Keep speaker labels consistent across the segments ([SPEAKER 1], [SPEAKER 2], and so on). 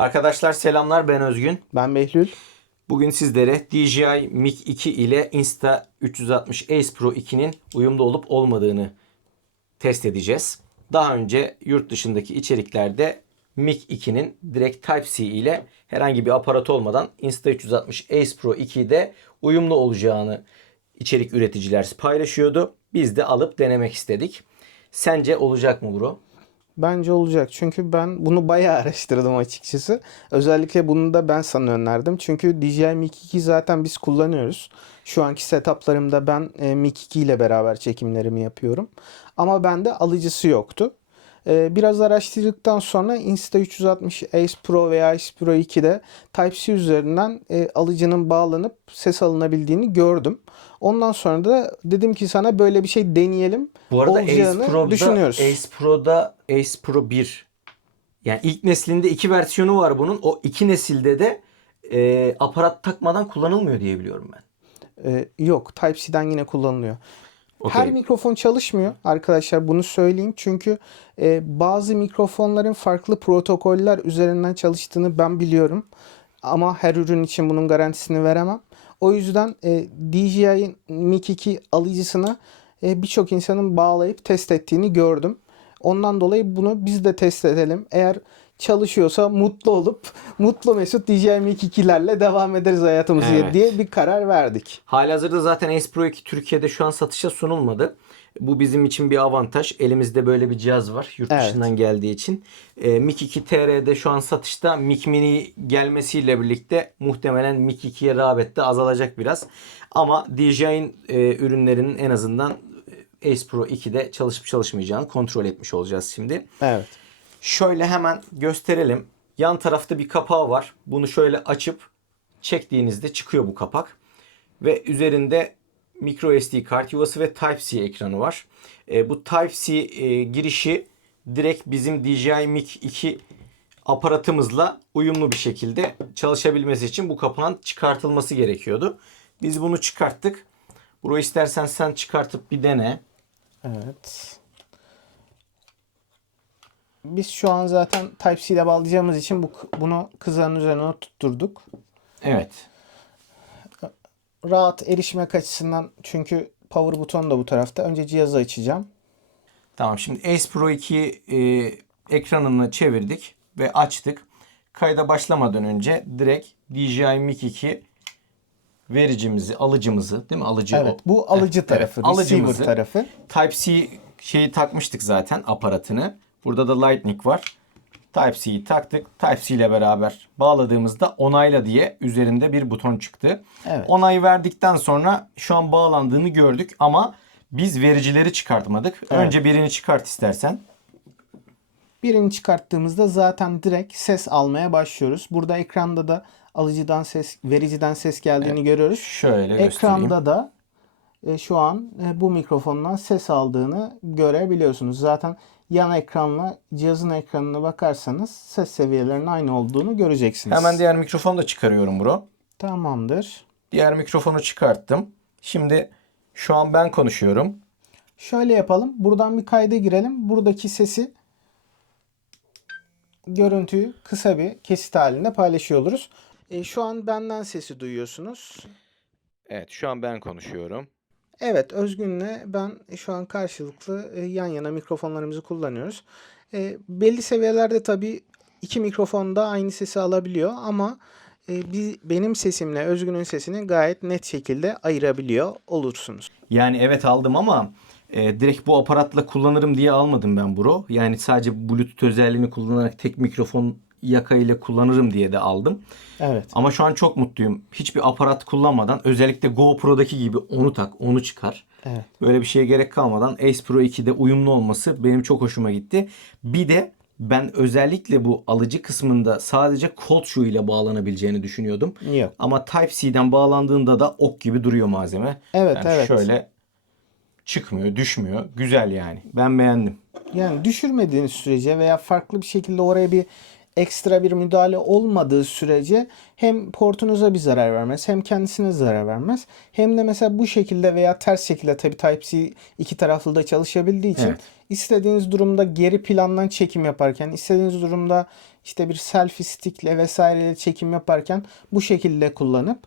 [SPEAKER 1] Arkadaşlar selamlar ben Özgün.
[SPEAKER 2] Ben Behlül.
[SPEAKER 1] Bugün sizlere DJI Mic 2 ile Insta360 Ace Pro 2'nin uyumlu olup olmadığını test edeceğiz. Daha önce yurt dışındaki içeriklerde Mic 2'nin direkt Type-C ile herhangi bir aparat olmadan Insta360 Ace Pro 2'de uyumlu olacağını içerik üreticiler paylaşıyordu. Biz de alıp denemek istedik. Sence olacak mı bro?
[SPEAKER 2] Bence olacak. Çünkü ben bunu bayağı araştırdım açıkçası. Özellikle bunu da ben sana önerdim. Çünkü DJI Mic 2 zaten biz kullanıyoruz. Şu anki setuplarımda ben e, Mic 2 ile beraber çekimlerimi yapıyorum. Ama bende alıcısı yoktu. E, biraz araştırdıktan sonra Insta360 Ace Pro veya Ace Pro 2'de Type-C üzerinden e, alıcının bağlanıp ses alınabildiğini gördüm. Ondan sonra da dedim ki sana böyle bir şey deneyelim.
[SPEAKER 1] Bu arada Ace Pro'da,
[SPEAKER 2] düşünüyoruz.
[SPEAKER 1] Ace Pro'da Ace Pro 1 yani ilk neslinde iki versiyonu var bunun. O iki nesilde de e, aparat takmadan kullanılmıyor diye biliyorum ben.
[SPEAKER 2] Ee, yok Type-C'den yine kullanılıyor.
[SPEAKER 1] Okey.
[SPEAKER 2] Her mikrofon çalışmıyor arkadaşlar bunu söyleyeyim. Çünkü e, bazı mikrofonların farklı protokoller üzerinden çalıştığını ben biliyorum. Ama her ürün için bunun garantisini veremem. O yüzden e, DJI'nin Mic 2 alıcısına e, birçok insanın bağlayıp test ettiğini gördüm. Ondan dolayı bunu biz de test edelim. Eğer çalışıyorsa mutlu olup mutlu mesut DJI Mic 2'lerle devam ederiz hayatımızı
[SPEAKER 1] Evet.
[SPEAKER 2] diye bir karar verdik.
[SPEAKER 1] Halihazırda zaten Ace Pro 2 Türkiye'de şu an satışa sunulmadı. Bu bizim için bir avantaj. Elimizde böyle bir cihaz var yurt
[SPEAKER 2] Evet.
[SPEAKER 1] dışından geldiği için. E, Mic 2 TR'de şu an satışta. Mic Mini gelmesiyle birlikte muhtemelen Mic 2'ye rağbet de azalacak biraz. Ama DJI'nin e, ürünlerinin en azından e, Ace Pro 2'de çalışıp çalışmayacağını kontrol etmiş olacağız şimdi.
[SPEAKER 2] Evet.
[SPEAKER 1] Şöyle hemen gösterelim. Yan tarafta bir kapağı var. Bunu şöyle açıp çektiğinizde çıkıyor bu kapak. Ve üzerinde micro SD kart yuvası ve Type-C ekranı var. E, bu Type-C e, girişi direkt bizim DJI Mic 2 aparatımızla uyumlu bir şekilde çalışabilmesi için bu kapağın çıkartılması gerekiyordu. Biz bunu çıkarttık. Bro istersen sen çıkartıp bir dene.
[SPEAKER 2] Evet. Biz şu an zaten Type-C ile bağlayacağımız için bu, bunu kızağın üzerine tutturduk.
[SPEAKER 1] Evet.
[SPEAKER 2] Rahat erişmek açısından çünkü power buton da bu tarafta. Önce cihazı açacağım.
[SPEAKER 1] Tamam şimdi Ace Pro 2 e, ekranını çevirdik ve açtık. Kayda başlamadan önce direkt DJI Mic 2 vericimizi, alıcımızı değil mi? Alıcı
[SPEAKER 2] Evet,
[SPEAKER 1] o.
[SPEAKER 2] bu alıcı
[SPEAKER 1] Evet,
[SPEAKER 2] tarafı,
[SPEAKER 1] evet.
[SPEAKER 2] receiver
[SPEAKER 1] Alıcımızı.
[SPEAKER 2] tarafı.
[SPEAKER 1] Type-C şeyi takmıştık zaten aparatını. Burada da Lightning var. Type-C'yi taktık. Type-C ile beraber bağladığımızda onayla diye üzerinde bir buton çıktı.
[SPEAKER 2] Evet.
[SPEAKER 1] Onay verdikten sonra şu an bağlandığını gördük ama biz vericileri çıkartmadık. Önce birini çıkart istersen.
[SPEAKER 2] Birini çıkarttığımızda zaten direkt ses almaya başlıyoruz. Burada ekranda da alıcıdan ses, vericiden ses geldiğini görüyoruz.
[SPEAKER 1] Şöyle göstereyim.
[SPEAKER 2] Ekranda da e, şu an e, bu mikrofondan ses aldığını görebiliyorsunuz. Zaten yan ekranla cihazın ekranına bakarsanız ses seviyelerinin aynı olduğunu göreceksiniz.
[SPEAKER 1] Hemen diğer mikrofonu da çıkarıyorum bro.
[SPEAKER 2] Tamamdır.
[SPEAKER 1] Diğer mikrofonu çıkarttım. Şimdi şu an ben konuşuyorum.
[SPEAKER 2] Şöyle yapalım. Buradan bir kayda girelim. Buradaki sesi görüntüyü kısa bir kesit halinde paylaşıyor oluruz. E, şu an benden sesi duyuyorsunuz.
[SPEAKER 1] Evet şu an ben konuşuyorum.
[SPEAKER 2] Evet Özgün'le ben şu an karşılıklı e, yan yana mikrofonlarımızı kullanıyoruz. E, belli seviyelerde tabii iki mikrofon da aynı sesi alabiliyor ama e, bi- benim sesimle Özgün'ün sesini gayet net şekilde ayırabiliyor olursunuz.
[SPEAKER 1] Yani evet aldım ama e, direkt bu aparatla kullanırım diye almadım ben bro. Yani sadece Bluetooth özelliğini kullanarak tek mikrofon yaka ile kullanırım diye de aldım.
[SPEAKER 2] Evet.
[SPEAKER 1] Ama şu an çok mutluyum. Hiçbir aparat kullanmadan özellikle GoPro'daki gibi onu tak, onu çıkar.
[SPEAKER 2] Evet.
[SPEAKER 1] Böyle bir şeye gerek kalmadan Ace Pro 2'de uyumlu olması benim çok hoşuma gitti. Bir de ben özellikle bu alıcı kısmında sadece Cold Shoe ile bağlanabileceğini düşünüyordum.
[SPEAKER 2] Yok.
[SPEAKER 1] Ama Type-C'den bağlandığında da ok gibi duruyor malzeme.
[SPEAKER 2] Evet,
[SPEAKER 1] Yani
[SPEAKER 2] evet.
[SPEAKER 1] Şöyle çıkmıyor, düşmüyor. Güzel yani. Ben beğendim.
[SPEAKER 2] Yani düşürmediğiniz sürece veya farklı bir şekilde oraya bir ekstra bir müdahale olmadığı sürece hem portunuza bir zarar vermez hem kendisine zarar vermez. Hem de mesela bu şekilde veya ters şekilde tabii Type-C iki taraflı da çalışabildiği için
[SPEAKER 1] Evet.
[SPEAKER 2] istediğiniz durumda geri plandan çekim yaparken istediğiniz durumda işte bir selfie stickle vesaireyle çekim yaparken bu şekilde kullanıp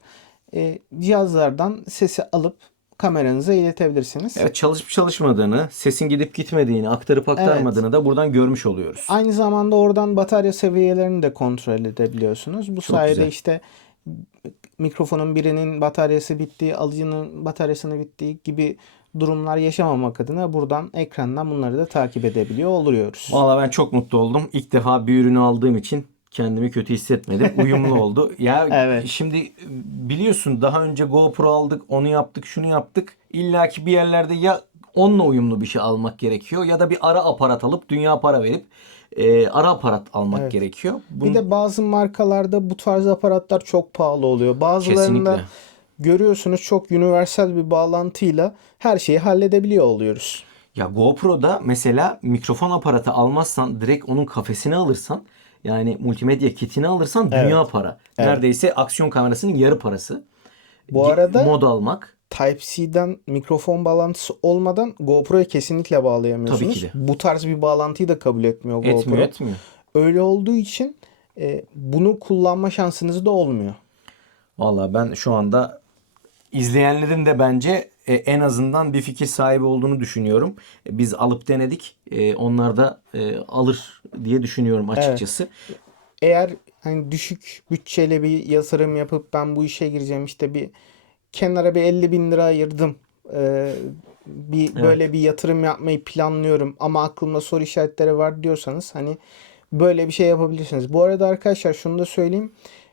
[SPEAKER 2] e, cihazlardan sesi alıp kameranıza iletebilirsiniz.
[SPEAKER 1] Evet çalışıp çalışmadığını, sesin gidip gitmediğini, aktarıp aktarmadığını da buradan görmüş oluyoruz.
[SPEAKER 2] Aynı zamanda oradan batarya seviyelerini de kontrol edebiliyorsunuz. Bu sayede
[SPEAKER 1] güzel.
[SPEAKER 2] işte mikrofonun birinin bataryası bittiği, alıcının bataryasını bittiği gibi durumlar yaşamamak adına buradan ekrandan bunları da takip edebiliyor oluyoruz.
[SPEAKER 1] Valla ben çok mutlu oldum. İlk defa bir ürünü aldığım için kendimi kötü hissetmedim. Uyumlu oldu. Ya
[SPEAKER 2] Evet.
[SPEAKER 1] şimdi biliyorsun daha önce GoPro aldık, onu yaptık, şunu yaptık. İlla ki bir yerlerde ya onunla uyumlu bir şey almak gerekiyor ya da bir ara aparat alıp dünya para verip e, ara aparat almak
[SPEAKER 2] Evet.
[SPEAKER 1] gerekiyor.
[SPEAKER 2] Bir
[SPEAKER 1] Bunu-
[SPEAKER 2] de bazı markalarda bu tarz aparatlar çok pahalı oluyor. Bazılarında
[SPEAKER 1] Kesinlikle.
[SPEAKER 2] görüyorsunuz çok universal bir bağlantıyla her şeyi halledebiliyor oluyoruz.
[SPEAKER 1] Ya GoPro'da mesela mikrofon aparatı almazsan direkt onun kafesini alırsan yani multimedya kitini alırsan dünya para. Neredeyse aksiyon kamerasının yarı parası.
[SPEAKER 2] Bu arada
[SPEAKER 1] mod almak
[SPEAKER 2] Type-C'den mikrofon bağlantısı olmadan GoPro'ya kesinlikle bağlayamıyorsunuz.
[SPEAKER 1] Tabii ki de.
[SPEAKER 2] Bu tarz bir bağlantıyı da kabul etmiyor GoPro.
[SPEAKER 1] etmiyor etmiyor.
[SPEAKER 2] Öyle olduğu için e, bunu kullanma şansınız da olmuyor.
[SPEAKER 1] Vallahi ben şu anda izleyenlerin de bence e, en azından bir fikir sahibi olduğunu düşünüyorum. E, Biz alıp denedik. E, onlar da e, alır diye düşünüyorum açıkçası.
[SPEAKER 2] Eğer hani düşük bütçeyle bir yatırım yapıp ben bu işe gireceğim işte bir kenara bir 50 bin lira ayırdım. e, bir böyle bir yatırım yapmayı planlıyorum ama aklımda soru işaretleri var diyorsanız hani böyle bir şey yapabilirsiniz. Bu arada arkadaşlar şunu da söyleyeyim.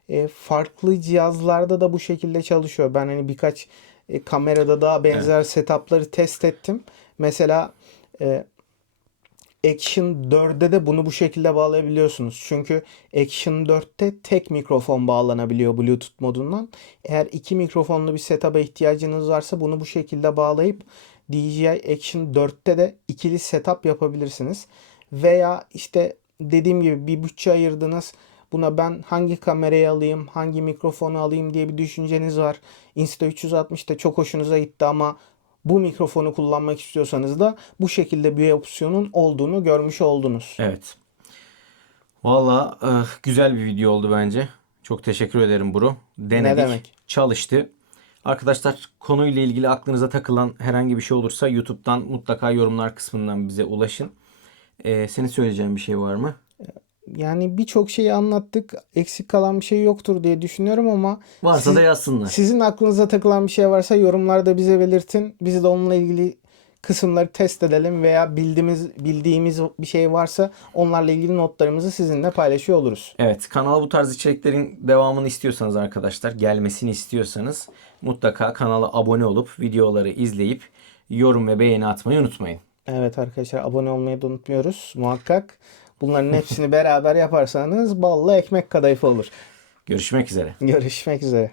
[SPEAKER 2] E, farklı cihazlarda da bu şekilde çalışıyor. Ben hani birkaç e, kamerada daha benzer setupları test ettim. Mesela e, Action 4'de de bunu bu şekilde bağlayabiliyorsunuz. Çünkü Action 4'te tek mikrofon bağlanabiliyor Bluetooth modundan. Eğer iki mikrofonlu bir setup'a ihtiyacınız varsa bunu bu şekilde bağlayıp DJI Action 4'te de ikili setup yapabilirsiniz. Veya işte dediğim gibi bir bütçe ayırdınız. Buna ben hangi kamerayı alayım, hangi mikrofonu alayım diye bir düşünceniz var. Insta360 da çok hoşunuza gitti ama bu mikrofonu kullanmak istiyorsanız da bu şekilde bir opsiyonun olduğunu görmüş oldunuz.
[SPEAKER 1] Evet. Valla eh, güzel bir video oldu bence. Çok teşekkür ederim Bro. Denedik.
[SPEAKER 2] demek.
[SPEAKER 1] Çalıştı. Arkadaşlar konuyla ilgili aklınıza takılan herhangi bir şey olursa YouTube'dan mutlaka yorumlar kısmından bize ulaşın. Eh, senin söyleyeceğin bir şey var mı?
[SPEAKER 2] Yani birçok şeyi anlattık. Eksik kalan bir şey yoktur diye düşünüyorum ama
[SPEAKER 1] Varsa
[SPEAKER 2] siz-
[SPEAKER 1] da yazsınlar.
[SPEAKER 2] sizin aklınıza takılan bir şey varsa yorumlarda bize belirtin. Biz de onunla ilgili kısımları test edelim veya bildiğimiz bildiğimiz bir şey varsa onlarla ilgili notlarımızı sizinle paylaşıyor oluruz.
[SPEAKER 1] Evet kanala bu tarz içeriklerin devamını istiyorsanız arkadaşlar gelmesini istiyorsanız mutlaka kanala abone olup videoları izleyip yorum ve beğeni atmayı unutmayın.
[SPEAKER 2] Evet arkadaşlar abone olmayı da unutmuyoruz muhakkak. Bunların hepsini beraber yaparsanız balla ekmek kadayıfı olur.
[SPEAKER 1] Görüşmek üzere.
[SPEAKER 2] Görüşmek üzere.